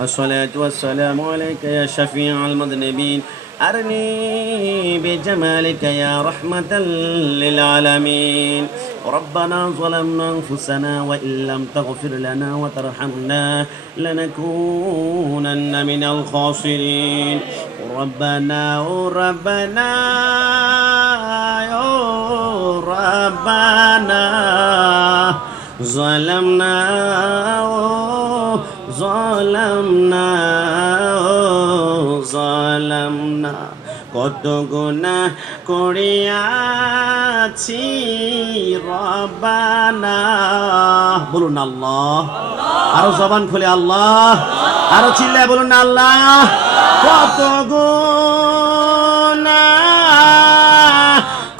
الصلاة والسلام عليك يا شفيع المذنبين أرني بجمالك يا رحمة للعالمين ربنا ظلمنا أنفسنا وإن لم تغفر لنا وترحمنا لنكونن من الخاسرين ربنا ربنا يا ربنا ظلمنا ظلمنا ظلمنا কত গুনাহ করিয়াছি রব্বানা বলুন আল্লাহ আরো জবান খুলে আল্লাহ আরো চিল্লায় বলুন আল্লাহ কত গুনাহ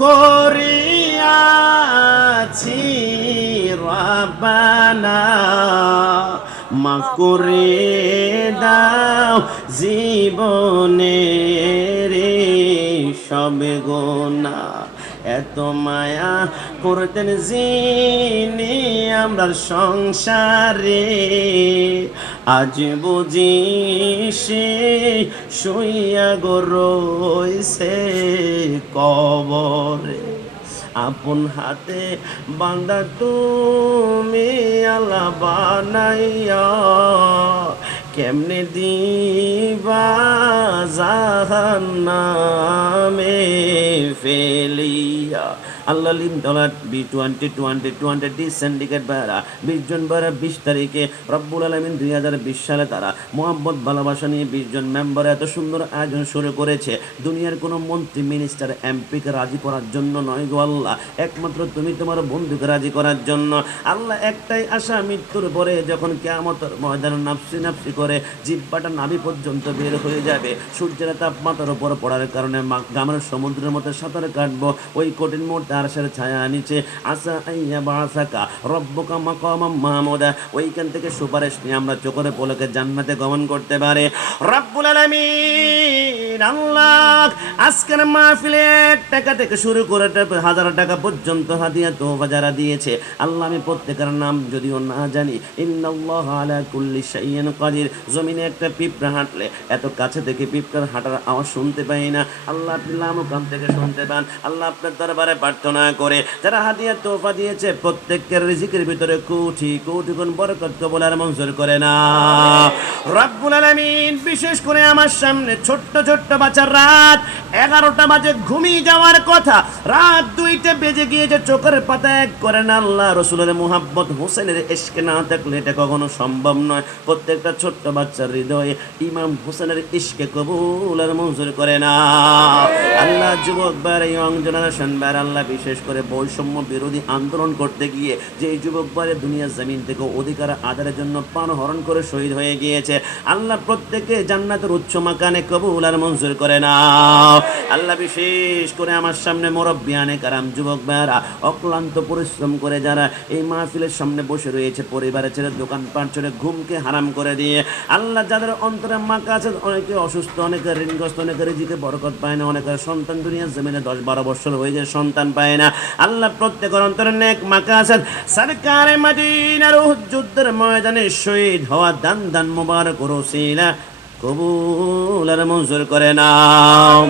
করিয়াছি রব্বানা মাফ করে দাও জীবনের সব গুনাহ এত মায়া করতেন যিনি আমরা সংসারে আজ বুঝি সে শুইয়া গো রইছে কবরে আপন হাতে বান্দা তুমি আল্লাহ বানাইয়া কেমনে দিবা জাহান্নামে ফেলিয়া আল্লাহ লিম ডলার B20 সিন্ডিকেট বারা 20 জন বারা 20 তারিখে রব্বুল আলামিন 2020 সালে তারা মোহাম্মদ ভালোবাসা নিয়ে 20 জন মেম্বার এত সুন্দর আয়োজন শুরু করেছে দুনিয়ার কোনো মন্ত্রী মিনিস্টার এমপিকে রাজি করার জন্য নয় গো আল্লাহ একমাত্র তুমি তোমার বন্ধুকে রাজি করার জন্য আল্লাহ একটাই আশা মৃত্যুর পরে যখন কিয়ামতের ময়দানে নাফসি নাফসি করে জিহ্বাটা নাভি পর্যন্ত বের হয়ে যাবে সূর্যের তাপমাত্রার উপর পড়ার কারণে গামের সমুদ্রের মধ্যে সাঁতার কাটবো ওই কঠিন মুহূর্তে আরশের ছায়া নিচে আসা আইয়া বাসাকা রব্বুকা মাকামাম মাহমুদা ওইখান থেকে সুপারিশ নিয়ে আমরা চোখের পলকে জান্নাতে গমন করতে পারে রব্বুল আলামিন আল্লাহ আজকের মাহফিলে 1 টাকা থেকে শুরু করে 1000 টাকা পর্যন্ত হাদিয়া তোফা যারা দিয়েছে আল্লাহ আমি প্রত্যেকের নাম যদিও না জানি ইন্নাল্লাহু আলা কুল্লি শাইইন কাদির জমিনে একটা পিঁপড়া হাঁটলে এত কাছে থেকে পিঁপড়ার হাঁটার আওয়াজ শুনতে পাই না আল্লাহ আপনি লামকান থেকে শুনতে পান আল্লাহ আপনার দরবারে প্রার্থনা করে যারা হাদিয়া তোফা দিয়েছে প্রত্যেকের রিজিকের ভিতরে কোটি কোটি গুণ বরকত কবুল আর মঞ্জুর করে না রব্বুল আলামিন বিশেষ করে আমার সামনে ছোট্ট ছোট্ট বাচ্চা রাত 11টা বাজে ঘুমিয়ে যাওয়ার কথা রাত 2টা বেজে গিয়েছে চোখের পাতা এক করে না আল্লাহ রাসূলের মুহাব্বত হোসেনের ইশকে না থাকলে এটা কখনো সম্ভব নয় প্রত্যেকটা ছোট্ট বাচ্চার হৃদয়ে ইমাম হোসেনের ইশকে কবুল আর মঞ্জুর করে না আল্লাহ যুবক বারে ইয়ং জেনারেশন বারে আল্লাহ বিশেষ করে বৈষম্য বিরোধী আন্দোলন করতে গিয়ে যে যুবক বারে দুনিয়ার জমিন থেকে অধিকার আদায়ের জন্য প্রাণ হরণ করে শহীদ হয়ে গিয়েছে আল্লাহ প্রত্যেককে জান্নাতের উচ্চ মাকানে কবুল আর মঞ্জুর করে না আল্লাহ বিশেষ করে আমার সামনে মুরব্বিয়ানে কারাম যুবক ভাইরা অক্লান্ত পরিশ্রম করে যারা এই মাহফিলের সামনে বসে রয়েছে পরিবারের ছেড়ে দোকানপাট ছেড়ে ঘুমকে হারাম করে দিয়ে আল্লাহ যাদের অন্তরে মাকা আছে অনেকে অসুস্থ অনেকে ঋণগ্রস্ত অনেকে রিজিকে বরকত পায় না অনেকের সন্তান দুনিয়ার জমিনে 10-12 বছর হয়ে যায় সন্তান পায় না আল্লাহ প্রত্যেকের অন্তরে নেক মাকা আছেন সরকারে মদিনার উহুদ যুদ্ধের ময়দানে শহীদ হওয়া দান দান মুবারক রসিলা কবুল আর মঞ্জুর করে নাও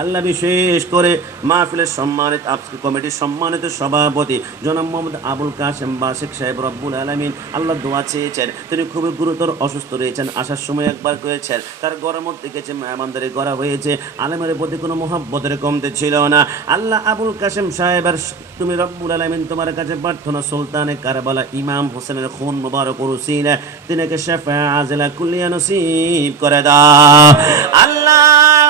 আল্লাহ বিশেষ করে মাহফিলের সম্মানিত আজকে কমিটির সম্মানিত সভাপতি জনাব মোহাম্মদ আবুল কাশেম বাশিক সাহেব রব্বুল আলামিন আল্লাহ দোয়া চেয়েছেন তিনি খুবই গুরুতর অসুস্থ রয়েছেন আসার সময় একবার করেছেন তার গড়ের মধ্যে গেছে মেহমানদারি করা হয়েছে আলেমের প্রতি কোনো মহব্বতের কমতে ছিল না আল্লাহ আবুল কাশেম সাহেবের তুমি রব্বুল আলামিন তোমার কাছে প্রার্থনা সুলতানে কারবালা ইমাম হোসেনের খুন মুবারক রসিলা তিনাকে শাফাআ আজলা কুল্লিয়া নসিব করে দাও আল্লাহ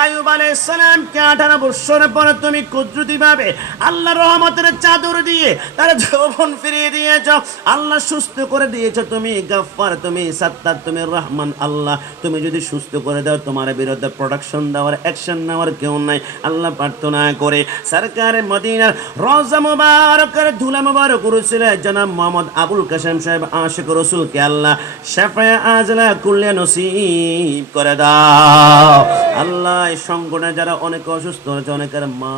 আইয়ুব আলাইহিস সালাম 18 বছর পরে তুমি কুদরতি ভাবে আল্লাহর রহমতের চাদর দিয়ে তার যৌবন ফিরিয়ে দিয়েছো আল্লাহ সুস্থ করে দিয়েছো তুমি গফফার তুমি সাত্তার তুমি রহমান আল্লাহ তুমি যদি সুস্থ করে দাও তোমার বিরুদ্ধে প্রোডাকশন দেওয়ার অ্যাকশন নেওয়ার কেউ নাই আল্লাহ প্রার্থনা করে সরকারে মদিনার রওজা মুবারকের ধুলা মুবারক রসুল জনাব মোহাম্মদ আবুল কাশেম সাহেব আশিক রাসূলকে আল্লাহ শাফায়ে আজলা কুল্লিয়া নসিব করে দাও আল্লাহ এই সংগঠনে যারা অনেক অনেক অসুস্থ হয়েছে, অনেকের মা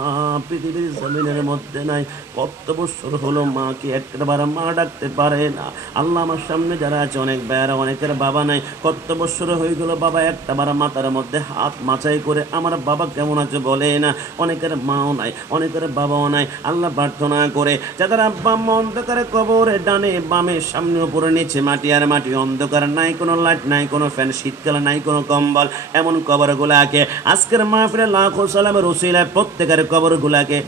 পৃথিবীর জমিনের মধ্যে নাই। কত বছর হলো মাকে একবার মা ডাকতে পারে না। আল্লাহ আমার সামনে যারা আছে অনেক বেড়া, অনেকের বাবা নাই, কত বছর হয়ে গেল বাবা একটাবার মাথার মধ্যে হাত মাচাই করে আমার বাবা কেমন আছে বলে না। অনেকের মাও নাই, অনেকের বাবাও নাই। আল্লাহ প্রার্থনা করে যাদের আব্বা আম্মা অন্ধকারে কবরে ডানে বামে সামনে উপরে নিচে মাটি আর মাটি, অন্ধকার, নাই কোনো লাইট, নাই কোনো ফ্যান, শীতকালে নাই কোনো কম্বল, এমন কবরগুলাকে আজকের মাহফিলে লাখো সালামের উসিলায় প্রত্যেকের কবরগুলাকে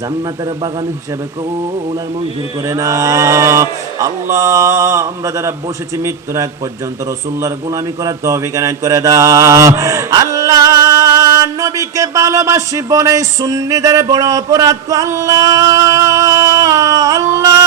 জান্নাতের বাগান হিসেবে কবুল আর মঞ্জুর করে না। আল্লাহ আমরা যারা বসেছি মৃত্যুর আগ পর্যন্ত রাসূলুল্লাহর গোলামি করার তৌফিক এনায়েত করে দাও। আল্লাহ নবীকে ভালোবাসি বলে সুন্নিদের বড় অপরাধ কো আল্লাহ। আল্লাহ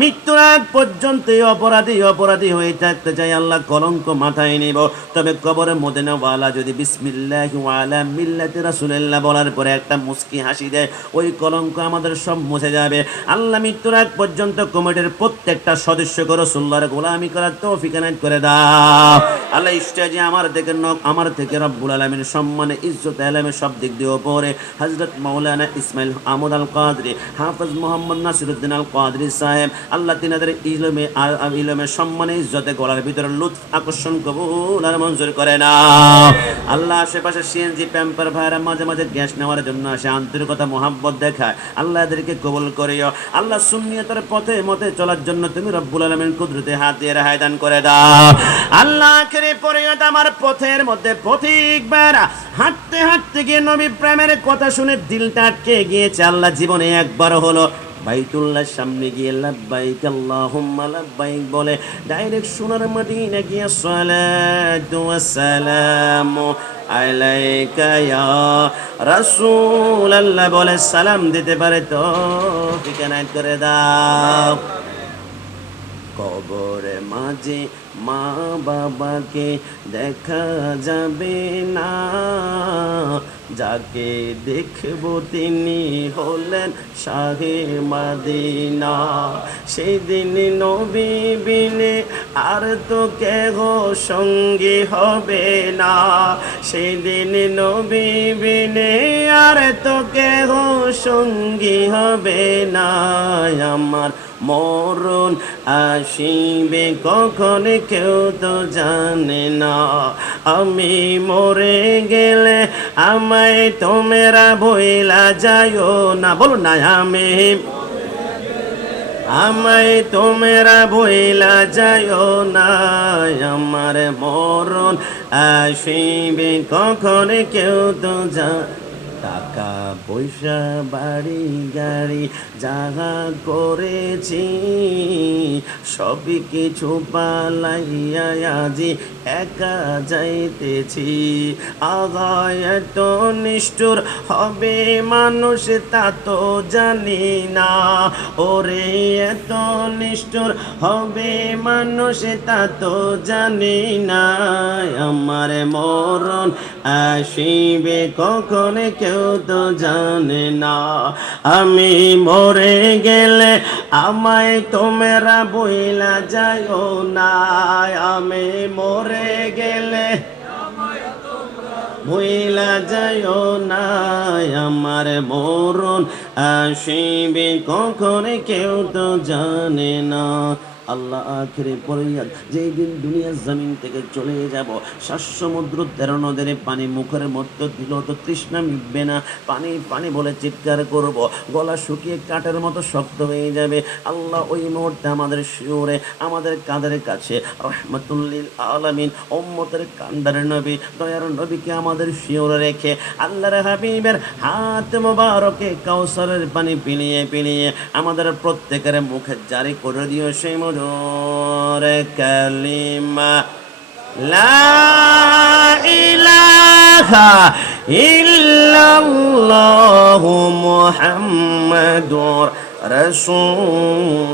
মৃত্যুর আগ পর্যন্ত অপরাধী হয়ে থাকতে চাই আল্লাহ, কলঙ্ক মাথায় নিব। তবে কবরের মধ্যে নেওয়ালা যদি বিসমিল্লাহি ওয়া আলা মিল্লাতি রাসূলিল্লাহ বলার পরে একটা মুস্কি হাসি দেয়, ওই কলঙ্ক আমাদের সব মুছে যাবে। আল্লাহ মৃত্যুর আগ পর্যন্ত কমিটির প্রত্যেকটা সদস্যকে রাসূলুল্লাহর গোলামি করার তৌফিক এনায়েত করে দাও। আল্লাহ স্টেজে আমার থেকে রব্বুল আলামিন সম্মানে ইজ্জত আলমে সব দিক দিয়ে ওপরে হযরত মাওলানা ইসমাইল আহমদ আল কাদরি, হাফেজ মোহাম্মদ নাসিরউদ্দিন আল কাদরি সাহেব, আল্লাহ তিনাদের ইলমে সম্মানে ইজ্জতে গলার ভিতরে লুৎফ আকর্ষণ কবুল আর মঞ্জুর করে না। আল্লাহ আশেপাশে সিএনজি প্যাম্পার ভাইরা মাঝে মাঝে গ্যাস নেওয়ার জন্য আসে, আন্তরিকতা মোহাব্বত দেখায়, আল্লাহ এদেরকে কবুল করিও। আল্লাহ সুন্নিয়তের পথে মতে চলার জন্য তুমি রব্বুল আলামিন কুদরতে হাত দিয়ে রেহাই দান করে দাও। আল্লাহ আখেরে পরিয়ত আমার পথের মধ্যে পথিক বেড়া হাঁটতে হাঁটতে গিয়ে নবী প্রেমের কথা শুনে দিলটা আটকে গিয়েছে। আল্লাহ জীবনে একবার হলো বাইতুল্লাহর সামনে গিয়ে লাব্বাইক আল্লাহুম্মা লাব্বাইক বলে ডাইরেক্ট সোনার মদিনা গিয়ে সালাতু ওয়াসসালামু আলাইকা ইয়া রাসূলুল্লাহ বলে সালাম দিতে পারে তো ঠিকানা করে দাও। কবরে মাঝে মা বাবাকে দেখা যাবে না, যাকে দেখব তিনি হলেন শাহে মদিনা। সেই দিন নবী বিনে আর তো কেহ সঙ্গী হবে না, সেই দিন নবী বিনে আর তো কেহ সঙ্গী হবে না। আমার মরণ আসিবে কখন কেউ তো জানে না, আমি মরে গেলে আমায় তোমরা ভুইলা যাইও না। বলুন না, আমায় তোমরা ভুইলা যাইও না, আমার মরণ আসিবে কখন কেউ তো টাকা পয়সা বাড়ি গাড়ি যাহা করেছি সবই কিছু পালাইয়া আজি একা যাইতেছি। আগায় এত নিষ্ঠুর হবে মানুষ তা তো জানি না, ওরে এত নিষ্ঠুর হবে মানুষ তা তো জানি না। আমার মরণ আসিবে কখন কেউ তো জানে না, আমি মরে গেলে আমায় তোমরা বইলা যাইও না, আমি মরে গেলে ভুইলা যাইও না। আমার মরণ আসিবে কখন কেউ তো জানে না। আল্লাহ আখেরে পরিয়াদ যেই দিন দুনিয়ার জমিন থেকে চলে যাব, শ্বাস সমুদ্র 13 নদের পানি মুখের মধ্যে দিল তো তৃষ্ণা মিটবে না, পানি পানি বলে চিৎকার করব, গলা শুকিয়ে কাঠের মতো শক্ত হয়ে যাবে। আল্লাহ ওই মুহূর্তে আমাদের শিওরে আমাদের কাদের কাছে রহমাতুল্লিল আলামিন উম্মতের কান্ডার নবী দয়ার নবীকে আমাদের শিওরে রেখে আল্লাহর হাবিবের হাত মোবারকে কাউসারের পানি পিলিয়ে পিলিয়ে আমাদের প্রত্যেকের মুখে জারি করে দিও সেই কালিমা লা ইলাহা ইল্লাল্লাহু মুহাম্মাদুর রাসূলুল্লাহ।